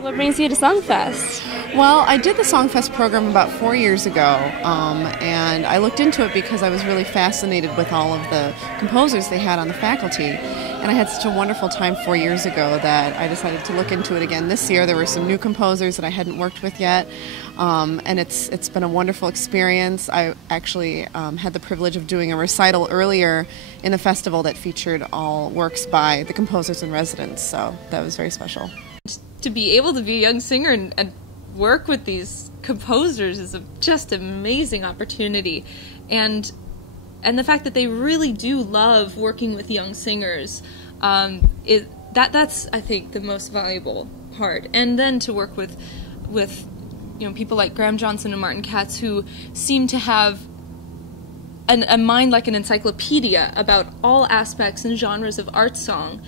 What brings you to SongFest? Well, I did the SongFest program about 4 years ago, and I looked into it because I was really fascinated with all of the composers they had on the faculty. And I had such a wonderful time 4 years ago that I decided to look into it again this year. There were some new composers that I hadn't worked with yet, and it's been a wonderful experience. I actually had the privilege of doing a recital earlier in the festival that featured all works by the composers in residence, so that was very special. To be able to be a young singer and work with these composers is just an amazing opportunity, and the fact that they really do love working with young singers, that's I think the most valuable part. And then to work with people like Graham Johnson and Martin Katz, who seem to have a mind like an encyclopedia about all aspects and genres of art song,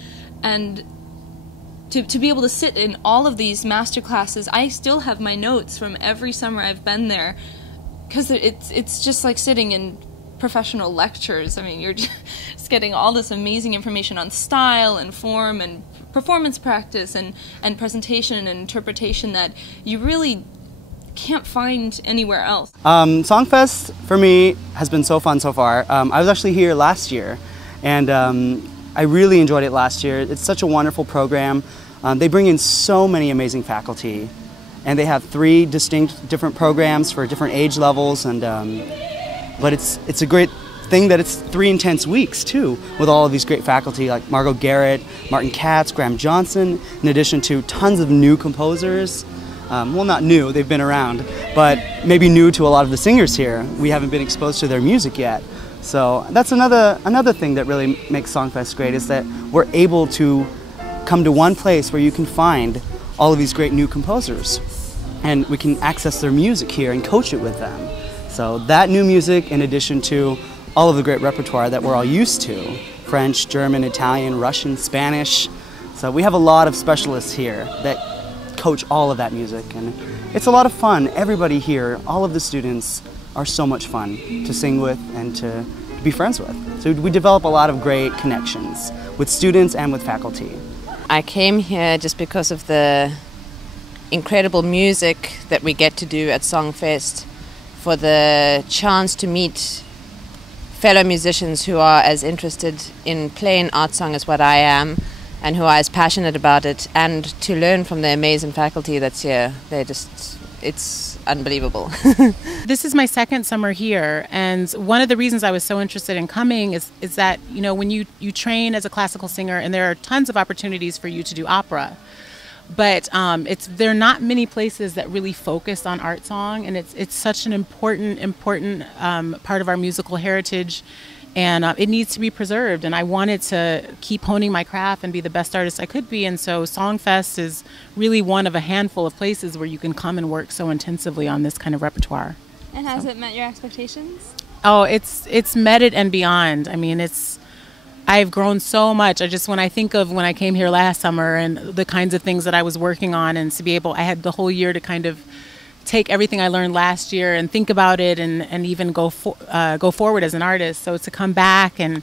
and to be able to sit in all of these master classes. I still have my notes from every summer I've been there, because it's just like sitting in professional lectures. I mean, you're just getting all this amazing information on style and form and performance practice and presentation and interpretation that you really can't find anywhere else. SongFest for me has been so fun so far. I was actually here last year, and I really enjoyed it last year. It's such a wonderful program. They bring in so many amazing faculty, and they have 3 distinct different programs for different age levels, and but it's a great thing that it's 3 intense weeks too, with all of these great faculty like Margot Garrett, Martin Katz, Graham Johnson, in addition to tons of new composers. Well, not new, they've been around, but maybe new to a lot of the singers here. We haven't been exposed to their music yet. So that's another thing that really makes SongFest great, is that we're able to come to one place where you can find all of these great new composers, and we can access their music here and coach it with them. So that new music, in addition to all of the great repertoire that we're all used to, French, German, Italian, Russian, Spanish. So we have a lot of specialists here that coach all of that music, and it's a lot of fun. Everybody here, all of the students, are so much fun to sing with and to be friends with. So we develop a lot of great connections with students and with faculty. I came here just because of the incredible music that we get to do at SongFest, for the chance to meet fellow musicians who are as interested in playing art song as what I am, and who are as passionate about it, and to learn from the amazing faculty that's here. It's unbelievable. This is my second summer here, and one of the reasons I was so interested in coming is that, you know, when you train as a classical singer, and there are tons of opportunities for you to do opera, but there are not many places that really focus on art song, and it's such an important part of our musical heritage, and it needs to be preserved. And I wanted to keep honing my craft and be the best artist I could be, and so SongFest is really one of a handful of places where you can come and work so intensively on this kind of repertoire. And has it met your expectations? Oh, it's met it and beyond. I mean, I've grown so much. When I think of when I came here last summer and the kinds of things that I was working on, and to be able, I had the whole year to kind of take everything I learned last year and think about it, and even go forward as an artist. So to come back, and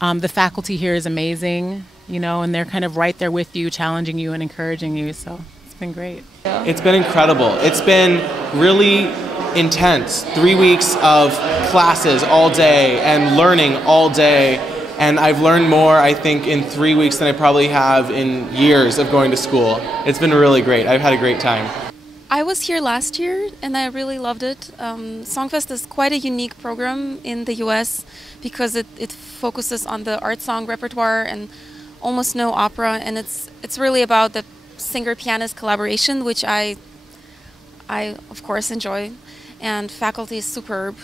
the faculty here is amazing, you know, and they're kind of right there with you, challenging you and encouraging you. So it's been great. It's been incredible. It's been really intense. 3 weeks of classes all day and learning all day. And I've learned more, I think, in 3 weeks than I probably have in years of going to school. It's been really great. I've had a great time. I was here last year and I really loved it. SongFest is quite a unique program in the US because it focuses on the art song repertoire and almost no opera, and it's really about the singer-pianist collaboration, which I of course enjoy, and faculty is superb.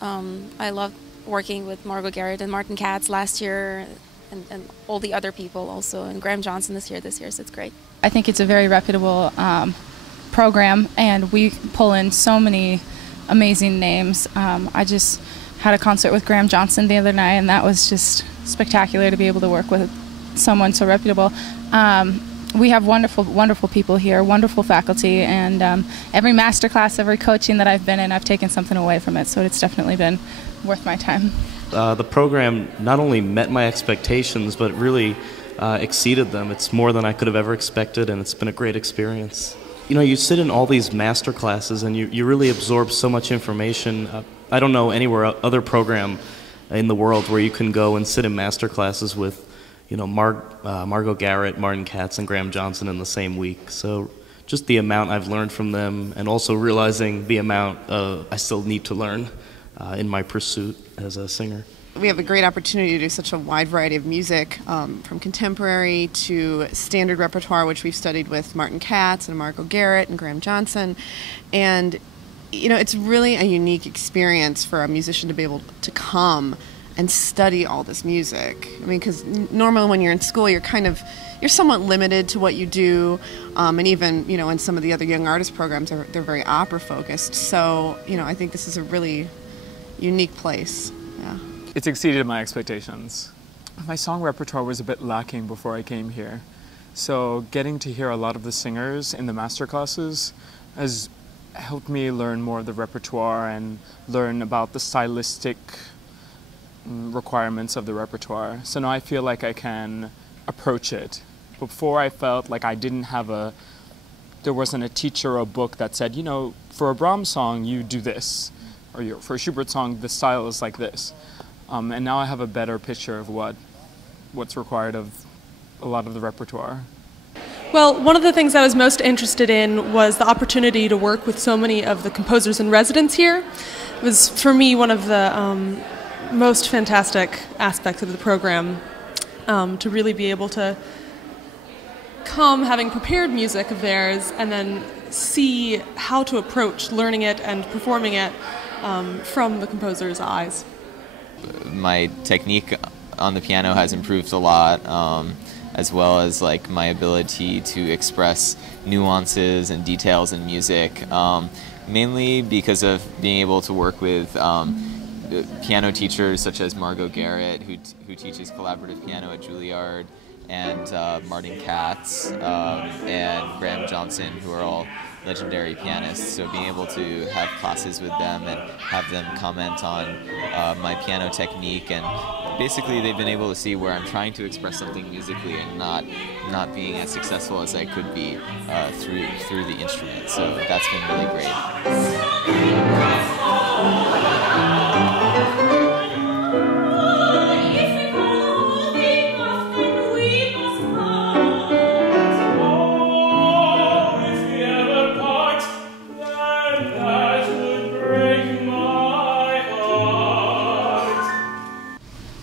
I love working with Margot Garrett and Martin Katz last year, and all the other people also, and Graham Johnson is here this year, so it's great. I think it's a very reputable program, and we pull in so many amazing names. I just had a concert with Graham Johnson the other night, and that was just spectacular to be able to work with someone so reputable. We have wonderful, wonderful people here, wonderful faculty, and every master class, every coaching that I've been in, I've taken something away from it, so it's definitely been worth my time. The program not only met my expectations, but really exceeded them. It's more than I could have ever expected, and it's been a great experience. You know, you sit in all these master classes and you really absorb so much information. I don't know anywhere other program in the world where you can go and sit in master classes with, you know, Margot Garrett, Martin Katz, and Graham Johnson in the same week. So just the amount I've learned from them, and also realizing the amount I still need to learn in my pursuit as a singer. We have a great opportunity to do such a wide variety of music, from contemporary to standard repertoire, which we've studied with Martin Katz and Margot Garrett and Graham Johnson. And, you know, it's really a unique experience for a musician to be able to come and study all this music. I mean, because normally when you're in school, you're somewhat limited to what you do, and even, you know, in some of the other young artist programs, they're very opera focused. So, you know, I think this is a really unique place. Yeah. It's exceeded my expectations. My song repertoire was a bit lacking before I came here, so getting to hear a lot of the singers in the master classes has helped me learn more of the repertoire and learn about the stylistic requirements of the repertoire. So now I feel like I can approach it. Before I felt like I didn't have there wasn't a teacher or a book that said, you know, for a Brahms song you do this, or for a Schubert song the style is like this. And now I have a better picture of what's required of a lot of the repertoire. Well, one of the things I was most interested in was the opportunity to work with so many of the composers in residence here. It was, for me, one of the most fantastic aspects of the program, to really be able to come having prepared music of theirs and then see how to approach learning it and performing it from the composer's eyes. My technique on the piano has improved a lot, as well as like my ability to express nuances and details in music, mainly because of being able to work with piano teachers such as Margot Garrett, who teaches collaborative piano at Juilliard, and Martin Katz and Graham Johnson, who are all legendary pianists. So being able to have classes with them and have them comment on my piano technique, and basically they've been able to see where I'm trying to express something musically and not being as successful as I could be through the instrument. So that's been really great.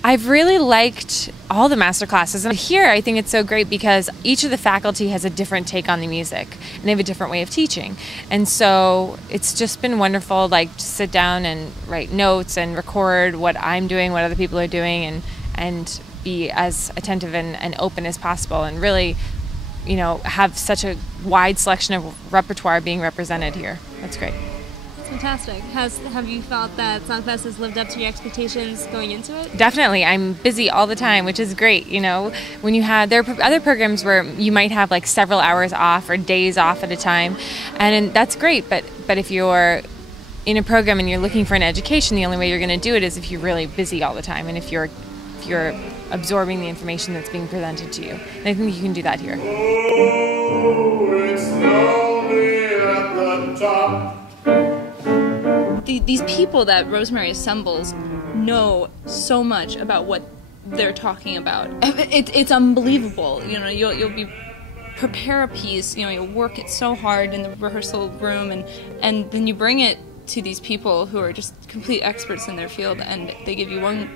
I've really liked all the master classes, and here I think it's so great because each of the faculty has a different take on the music and they have a different way of teaching, and so it's just been wonderful, like, to sit down and write notes and record what I'm doing, what other people are doing, and be as attentive and open as possible, and really, you know, have such a wide selection of repertoire being represented here. That's great. Fantastic. Have you felt that SongFest has lived up to your expectations going into it? Definitely. I'm busy all the time, which is great. You know, when you have, there are other programs where you might have like several hours off or days off at a time, and that's great. But if you're in a program and you're looking for an education, the only way you're going to do it is if you're really busy all the time, and if you're absorbing the information that's being presented to you. And I think you can do that here. Oh, it's lonely at the top. These people that Rosemary assembles know so much about what they're talking about. It's unbelievable. You know, you'll be prepare a piece. You know, you'll work it so hard in the rehearsal room, and then you bring it to these people who are just complete experts in their field, and they give you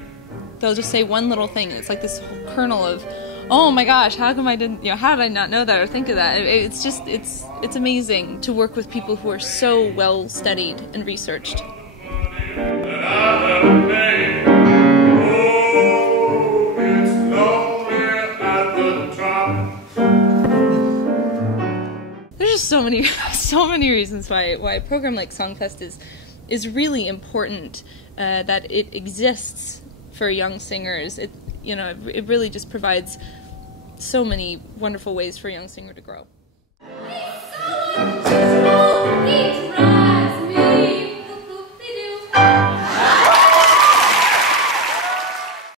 they'll just say one little thing. It's like this whole kernel of, oh my gosh, how come I didn't, how did I not know that or think of that? It's just, it's amazing to work with people who are so well studied and researched. There's just so many reasons why a program like SongFest is really important, that it exists for young singers. It really just provides so many wonderful ways for a young singer to grow.